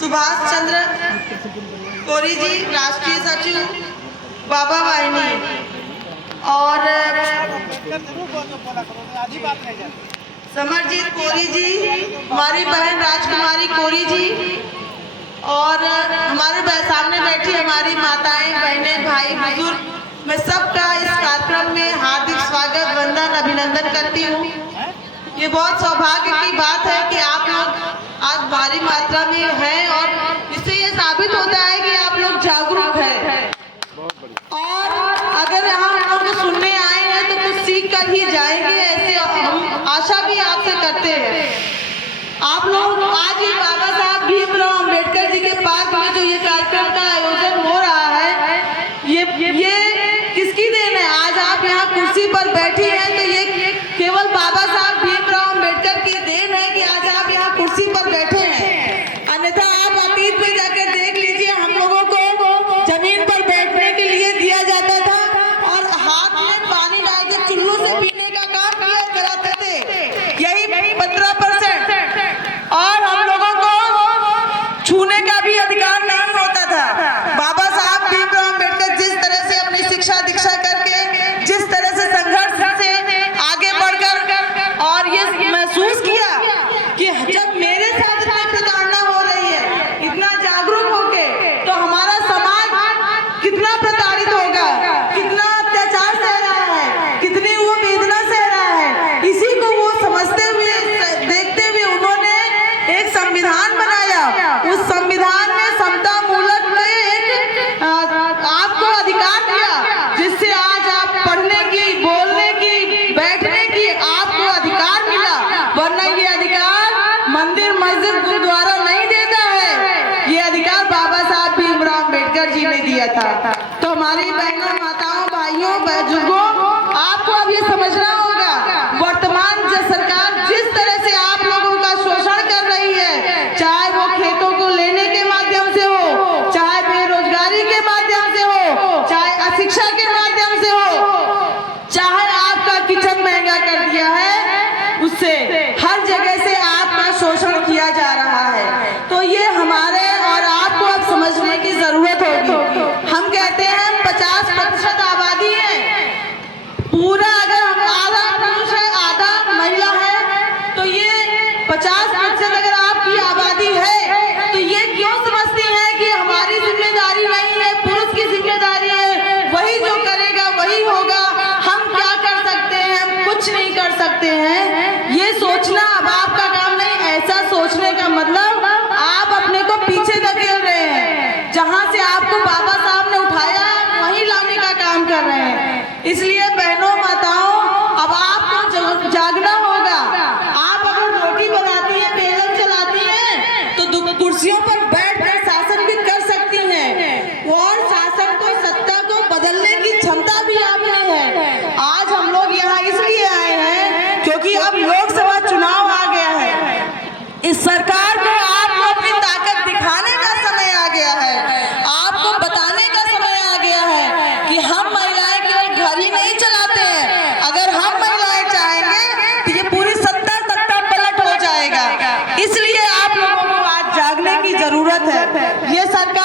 सुभाष चंद्र कोरी जी, राष्ट्रीय सचिव बाबा वाहिनी, और समरजीत कोरी जी, हमारी बहन राजकुमारी कोरी जी, और हमारे सामने बैठी हमारी माताएं, बहनें, भाई, बुजुर्ग, मैं सबका इस कार्यक्रम में हार्दिक स्वागत, वंदन, अभिनंदन करती हूँ। ये बहुत सौभाग्य की बात है कि आप लोग आज भारी मात्रा में हैं और इससे ये साबित होता है कि आप लोग जागरूक हैं। और अगर यहाँ हम लोग सुनने आए हैं तो कुछ सीख कर ही जाएंगे, ऐसे हम आशा भी आपसे करते हैं। आप लोग आज ही बाबा साहब भीमराव अंबेडकर जी के पार्क में जो ये कार्यक्रम का आयोजन हो रहा है, ये किसकी देन है? आज आप यहाँ कुर्सी पर बैठी हैं तो ये केवल बाबा साहब भीमराव अंबेडकर की देन है कि आज आप यहाँ कुर्सी पर बैठे हैं। अन्यथा आप अतीत में जाकर देख लीजिए, हम लोगों को जमीन पर बैठने के लिए दिया जाता था और हाथ में पानी डाल के चुल्लू से पीने का काम किया कराते थे, यही 15%, और हम लोगों को छूने का भी अधिकार नहीं होता था। बाबा साहब भीमराव अंबेडकर जिस तरह से अपनी शिक्षा दीक्षा करके, जिस तरह से संघर्ष से आगे बढ़कर और ये महसूस किया कि जब मेरे साथ इतनी प्रताड़ना हो रही है, इतना जागरूक होके, तो हमारा समाज कितना प्रताड़ित होगा, कितना अत्याचार सह रहा है, कितनी वो वेदना सह रहा है, इसी को वो समझते हुए, देखते हुए उन्होंने एक संविधान बनाया। उस संविधान में समता मूलक एक आपको अधिकार दिया, जिससे आज आप पढ़ने की, बोलने की, बैठने की आपको अधिकार मिला। वरना ये अधिकार मंदिर, मस्जिद, गुरुद्वारा नहीं देता है, ये अधिकार बाबा साहब भीमराव अंबेडकर जी ने दिया था। तो हमारी बहनों, माताओं, भाइयों, बुजुर्गों, आपको अब ये समझना होगा, वर्तमान सरकार जिस तरह से आप लोगों का शोषण कर रही है, चाहे वो खेतों को लेने के माध्यम से हो, चाहे बेरोजगारी के माध्यम से हो, चाहे अशिक्षा के माध्यम से हो, चाहे आपका किचन महंगा कर दिया है, उससे हर जगह से आपका शोषण किया जा रहा है। तो ये हमारे और आपको अब समझने की जरूरत होगी। हम कहते हैं 50% आबादी है, पूरा अगर हम आधा पुरुष है, आधा महिला है, तो ये 50% अगर आपकी आबादी है, तो ये क्यों समझती हैं कि हमारी जिम्मेदारी नहीं है, पुरुष की जिम्मेदारी है, वही जो करेगा वही होगा, हम क्या कर सकते हैं, हम कुछ नहीं कर सकते हैं। ये सोचना अब आपका काम नहीं। ऐसा सोचने का मतलब आप अपने को पीछे धकेल रहे हैं, जहां से आपको बाबा साहब ने उठाया वहीं लाने का काम कर रहे हैं। इसलिए बहनों, माताओं, अब आपको जागना होगा। आप अगर रोटी बनाती हैं, बेलन चलाती हैं, तो कुर्सियों पर बैठकर शासन भी कर सकती हैं, और शासन को, सत्ता को बदलने की क्षमता भी आप में है। आज हम लोग यहाँ इसलिए आए हैं क्योंकि अब लोकसभा चुनाव आ गया है। इस सरकार को आपको अपनी ताकत दिखाने का समय आ गया है, आपको बताने का समय आ गया है कि हम महिलाएं केवल घर ही नहीं चलाते हैं। अगर हम महिलाएं चाहेंगे तो ये पूरी सत्ता पलट हो जाएगा। इसलिए आप लोगों को आज जागने की जरूरत है। ये सरकार